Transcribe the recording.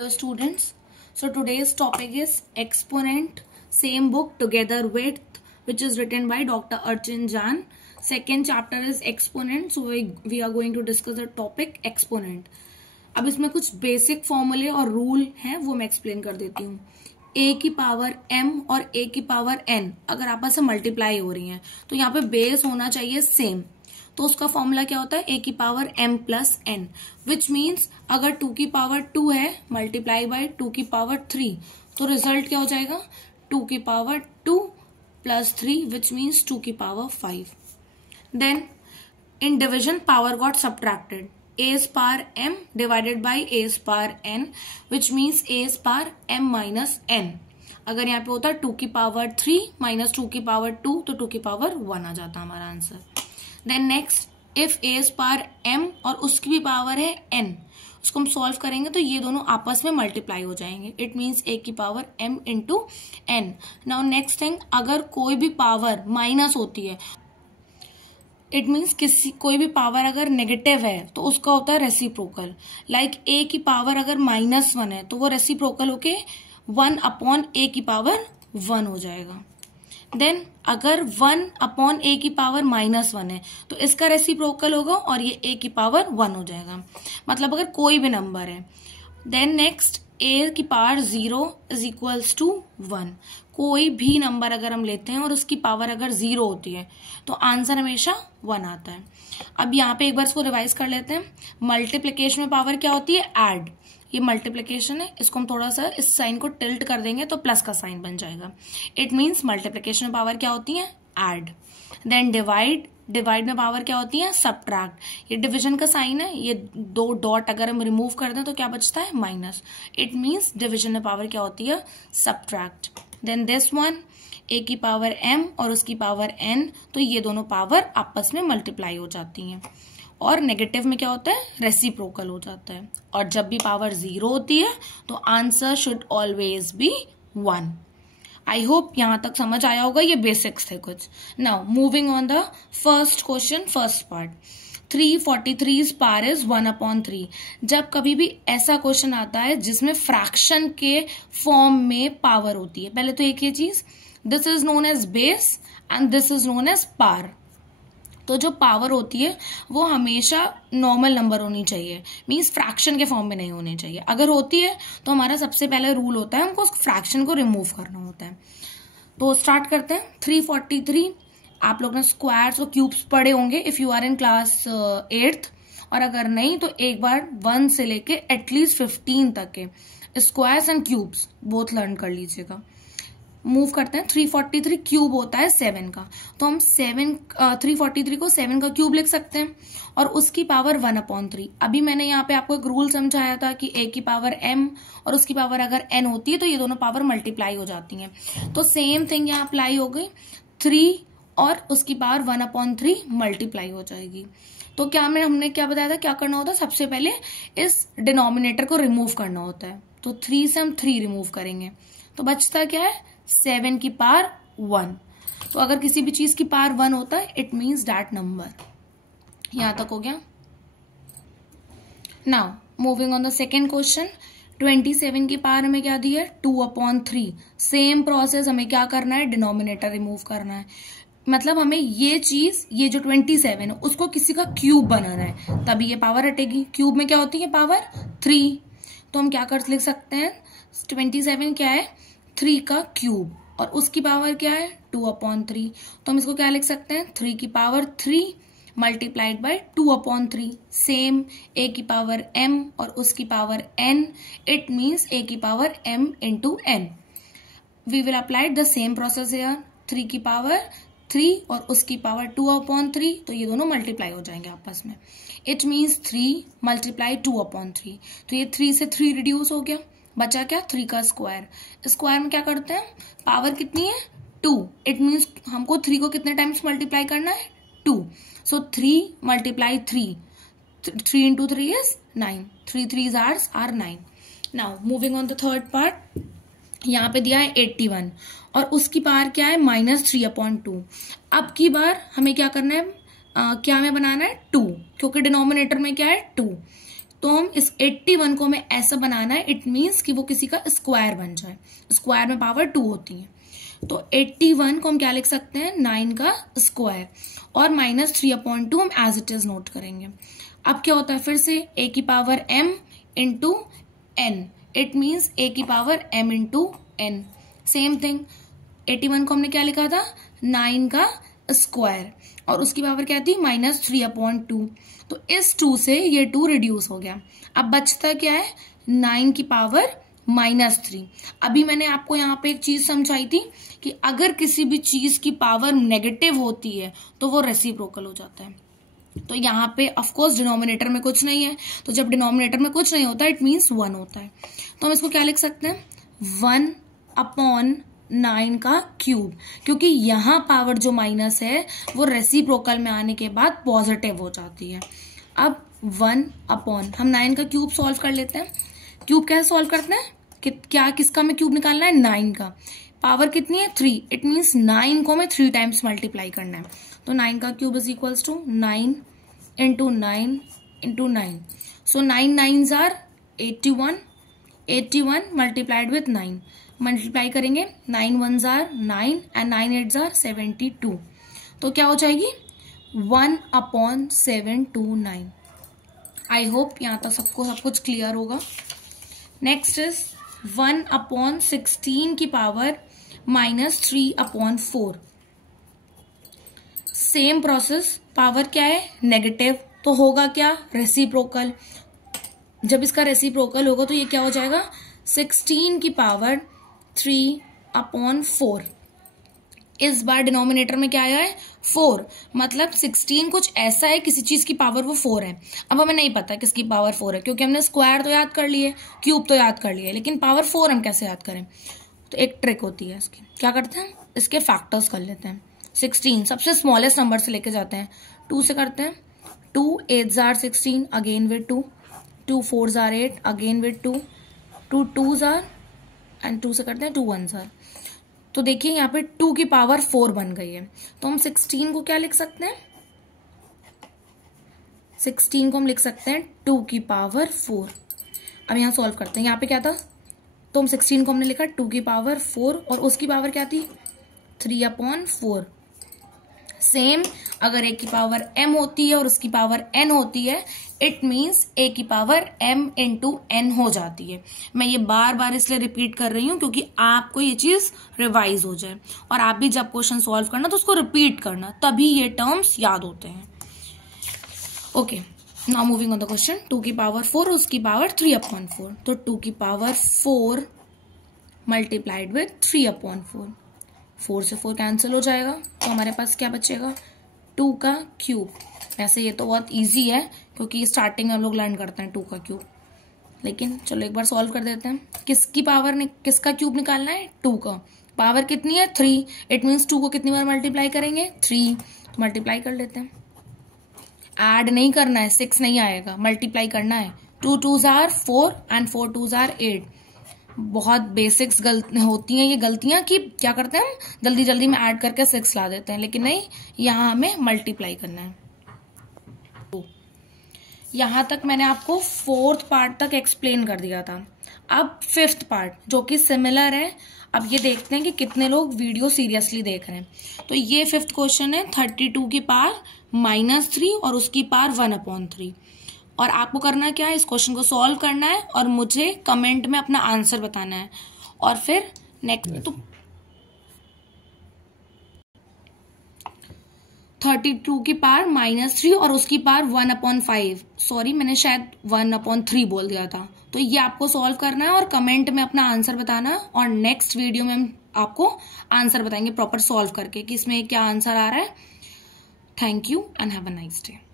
Hello students. So today's topic is exponent, same book Together With, which is written by Dr. Archin Jan. Second chapter is exponent. So we are going to discuss the topic exponent. अब इसमें कुछ basic फॉर्मूले और rule हैं वो मैं explain कर देती हूँ. a की पावर m और a की पावर n अगर आपस में मल्टीप्लाई हो रही हैं तो यहाँ पे बेस होना चाहिए सेम. तो उसका फॉर्मूला क्या होता है a की power m plus n, which means अगर 2 की पावर 2 है मल्टीप्लाई बाय 2 की पावर 3 तो रिजल्ट क्या हो जाएगा 2 की पावर 2 प्लस 3 विच मीन्स 2 की power 5. Then in division power got subtracted. a power m divided by a power n which means a power m minus n. अगर यहाँ पे होता है 2 की पावर 3 माइनस 2 की पावर 2 तो 2 की पावर 1 आ जाता हमारा answer. Then next if a power m और उसकी भी पावर है n, उसको हम सॉल्व करेंगे तो ये दोनों आपस में मल्टीप्लाई हो जाएंगे. इट मीन्स a की power m into n. Now next thing, अगर कोई भी पावर माइनस होती है इट मीन्स कोई भी पावर अगर नेगेटिव है तो उसका होता है रेसिप्रोकल. लाइक a की पावर अगर -1 है तो वो रेसिप्रोकल होके 1 अपॉन a की पावर 1 हो जाएगा. देन अगर 1 अपॉन a की पावर -1 है तो इसका रेसिप्रोकल होगा और ये a की पावर 1 हो जाएगा. मतलब अगर कोई भी नंबर है. देन नेक्स्ट a की पावर 0 इज इक्वल्स टू 1. कोई भी नंबर अगर हम लेते हैं और उसकी पावर अगर 0 होती है तो आंसर हमेशा 1 आता है. अब यहाँ पे एक बार इसको रिवाइज कर लेते हैं. मल्टीप्लिकेशन में पावर क्या होती है ऐड. ये मल्टीप्लिकेशन है, इसको हम थोड़ा सा इस साइन को टिल्ट कर देंगे तो प्लस का साइन बन जाएगा. इट मीन्स मल्टीप्लिकेशन में पावर क्या होती है ऐड. Then divide. डिवाइड में पावर क्या होती है सब्ट्रैक्ट. ये डिवीजन का साइन है, ये 2 डॉट अगर हम रिमूव कर दें तो क्या बचता है माइनस. इट मीन्स डिवीजन में पावर क्या होती है subtract. Then this one a की पावर m और उसकी पावर n तो ये दोनों पावर आपस में मल्टीप्लाई हो जाती हैं. और नेगेटिव में क्या होता है रेसिप्रोकल हो जाता है. और जब भी पावर 0 होती है तो answer should always be 1. I hope यहां तक समझ आया होगा. ये बेसिक्स थे कुछ. Now moving on the first question, first part. 343 power is 1/3. जब कभी भी ऐसा क्वेश्चन आता है जिसमें फ्रैक्शन के फॉर्म में पावर होती है, पहले तो एक ही चीज, this is known as base and this is known as power. तो जो पावर होती है वो हमेशा नॉर्मल नंबर होनी चाहिए, मीन्स फ्रैक्शन के फॉर्म में नहीं होनी चाहिए. अगर होती है तो हमारा सबसे पहले रूल होता है हमको उस फ्रैक्शन को रिमूव करना होता है. तो स्टार्ट करते हैं. 343 आप लोग ने स्क्वायर्स और क्यूब्स पढ़े होंगे if you are in class 8th, और अगर नहीं तो एक बार 1 से लेके एटलीस्ट 15 तक के squares and cubes both learn कर लीजिएगा. मूव करते हैं. 343 क्यूब होता है 7 का, तो हम 343 को 7 का क्यूब लिख सकते हैं और उसकी पावर 1/3. अभी मैंने यहाँ पे आपको एक रूल समझाया था कि a की पावर m और उसकी पावर अगर n होती है तो ये दोनों पावर मल्टीप्लाई हो जाती हैं. तो सेम थिंग यहाँ अप्लाई हो गई. 3 और उसकी पावर 1/3 मल्टीप्लाई हो जाएगी. तो क्या हमने क्या बताया था क्या करना होता है, सबसे पहले इस डिनोमिनेटर को रिमूव करना होता है. तो 3 से हम 3 रिमूव करेंगे तो बचता क्या है 7 की पावर 1. तो अगर किसी भी चीज की पावर 1 होता है इट मीन्स दैट नंबर. यहां तक हो गया. Now moving on the second question. 27 की पावर हमें क्या दी है 2/3. सेम प्रोसेस, हमें क्या करना है डिनोमिनेटर रिमूव करना है. मतलब हमें ये चीज, ये जो 27 है उसको किसी का क्यूब बनाना है तभी ये पावर हटेगी. क्यूब में क्या होती है पावर 3. तो हम क्या कर लिख सकते हैं 27 क्या है 3 का क्यूब और उसकी पावर क्या है 2/3. तो हम इसको क्या लिख सकते हैं 3 की power 3 multiplied by 2/3. Same a की पावर m और उसकी power n. It means a की power m into n. We will apply the same process here. 3 की पावर 3 और उसकी पावर 2/3 तो ये दोनों मल्टीप्लाई हो जाएंगे आपस में. It means 3 multiply 2/3. तो ये 3 से 3 रिड्यूस हो गया. बचा क्या 3 का स्क्वायर. स्क्वायर में क्या करते हैं पावर कितनी है 2. इट मीन्स हमको 3 को कितने टाइम्स मल्टीप्लाई करना है 2. So 3 multiply 3. 3 into 3 is 9. 3 3s are 9. Now moving on the third part. यहाँ पे दिया है 81 और उसकी पावर क्या है -3/2. अब की बार हमें क्या करना है क्या हमें बनाना है 2, क्योंकि डिनोमिनेटर में क्या है 2. तो हम इस 81 को हमें ऐसा बनाना है, इट मीन्स कि वो किसी का स्क्वायर बन जाए, स्क्वायर में पावर 2 होती है। तो 81 को हम क्या लिख सकते हैं, 9 का स्क्वायर, और -3/2 हम एज इट इज नोट करेंगे। अब क्या होता है, फिर से a की power m into n, it means a की power m into n। Same thing 81 को हमने क्या लिखा था, 9 का स्क्वायर, और उसकी पावर क्या थी, -3/2। तो इस 2 से ये 2 रिड्यूस हो गया। अब बचता क्या है, 9 की पावर -3। अभी मैंने आपको यहाँ पे एक चीज समझाई थी कि अगर किसी भी चीज की पावर नेगेटिव होती है तो वो रेसिप्रोकल हो जाता है। तो यहाँ पे ऑफ कोर्स डिनोमिनेटर में कुछ नहीं है, तो जब डिनोमिनेटर में कुछ नहीं होता इट मीन्स 1 होता है। तो हम इसको क्या लिख सकते हैं, 1/9 का क्यूब, क्योंकि यहाँ पावर जो माइनस है वो रेसिप्रोकल में आने के बाद पॉजिटिव हो जाती है। अब 1/, हम 9 का क्यूब सॉल्व कर लेते हैं। क्यूब कैसे सॉल्व करते हैं, क्या किसका में क्यूब निकालना है, 9 का। पावर कितनी है, 3, इट मीन्स 9 को हमें 3 टाइम्स मल्टीप्लाई करना है। तो 9 का cube is equals to 9 into 9 into 9। So 9 9s are 81, 81 multiplied with 9, multiply करेंगे, 9 1s are 9 and 9 8s are 72। तो क्या हो जाएगी, 1/729। आई होप यहाँ तक सबको सब कुछ क्लियर होगा। नेक्स्ट इज 1/16 की पावर -3/4। सेम प्रोसेस, पावर क्या है, नेगेटिव, तो होगा क्या, रेसिप्रोकल। जब इसका रेसिप्रोकल होगा तो ये क्या हो जाएगा, 16 की पावर 3/4। इस बार डिनोमिनेटर में क्या आया है, 4, मतलब 16 कुछ ऐसा है, किसी चीज की पावर वो 4 है। अब हमें नहीं पता किसकी पावर 4 है, क्योंकि हमने स्क्वायर तो याद कर लिए, क्यूब तो याद कर लिए, लेकिन पावर 4 हम कैसे याद करें। तो एक ट्रिक होती है इसकी, क्या करते हैं, इसके फैक्टर्स कर लेते हैं। 16 सबसे स्मॉलेस्ट नंबर से लेके जाते हैं, 2 से करते हैं, 2 8s are 16 again with 2, 2 4s are 8 again with 2, 2 2s are and 2 से करते हैं 2 1s आर। तो देखिए यहाँ पे 2 की पावर 4 बन गई है। तो हम 16 को क्या लिख सकते हैं, 16 को हम लिख सकते हैं 2 की पावर 4। अब यहाँ सॉल्व करते हैं, यहाँ पे क्या था, तो हम 16 को हमने लिखा 2 की पावर 4, और उसकी पावर क्या थी, 3/4। सेम, अगर a की पावर m होती है और उसकी पावर n होती है, इट मीन्स a की पावर m इंटू n हो जाती है। मैं ये बार बार इसलिए रिपीट कर रही हूँ क्योंकि आपको ये चीज रिवाइज हो जाए, और आप भी जब क्वेश्चन सॉल्व करना तो उसको रिपीट करना, तभी ये टर्म्स याद होते हैं। Okay, now moving on the question. 2 की पावर 4, उसकी पावर 3/4। तो 2 की पावर 4 मल्टीप्लाइड विथ 3/4, 4 से 4 कैंसिल हो जाएगा, तो हमारे पास क्या बचेगा, 2 का क्यूब। वैसे ये तो बहुत इजी है क्योंकि स्टार्टिंग में हम लोग लर्न करते हैं 2 का क्यूब, लेकिन चलो एक बार सॉल्व कर देते हैं। किसकी पावर किसका क्यूब निकालना है, 2 का। पावर कितनी है, 3, इट मीन्स 2 को कितनी बार मल्टीप्लाई करेंगे, 3। तो मल्टीप्लाई कर लेते हैं, ऐड नहीं करना है, 6 नहीं आएगा, मल्टीप्लाई करना है। 2 2s are 4 and 4 2s are 8। बहुत बेसिक्स होती हैं ये गलतियां कि क्या करते हैं हम जल्दी जल्दी में ऐड करके 6 ला देते हैं, लेकिन नहीं, यहाँ हमें मल्टीप्लाई करना है। यहां तक मैंने आपको 4th पार्ट तक एक्सप्लेन कर दिया था। अब 5th पार्ट जो कि सिमिलर है, अब ये देखते हैं कि कितने लोग वीडियो सीरियसली देख रहे हैं। तो ये 5th क्वेश्चन है, 32 की पावर -3 और उसकी पावर 1/3। और आपको करना क्या है, इस क्वेश्चन को सॉल्व करना है और मुझे कमेंट में अपना आंसर बताना है। और फिर नेक्स्ट तो 32 की पावर -3 और उसकी पावर 1/5, सॉरी मैंने शायद 1/3 बोल दिया था। तो ये आपको सॉल्व करना है और कमेंट में अपना आंसर बताना, और नेक्स्ट वीडियो में हम आपको आंसर बताएंगे प्रॉपर सॉल्व करके कि इसमें क्या आंसर आ रहा है। Thank you and have a nice day.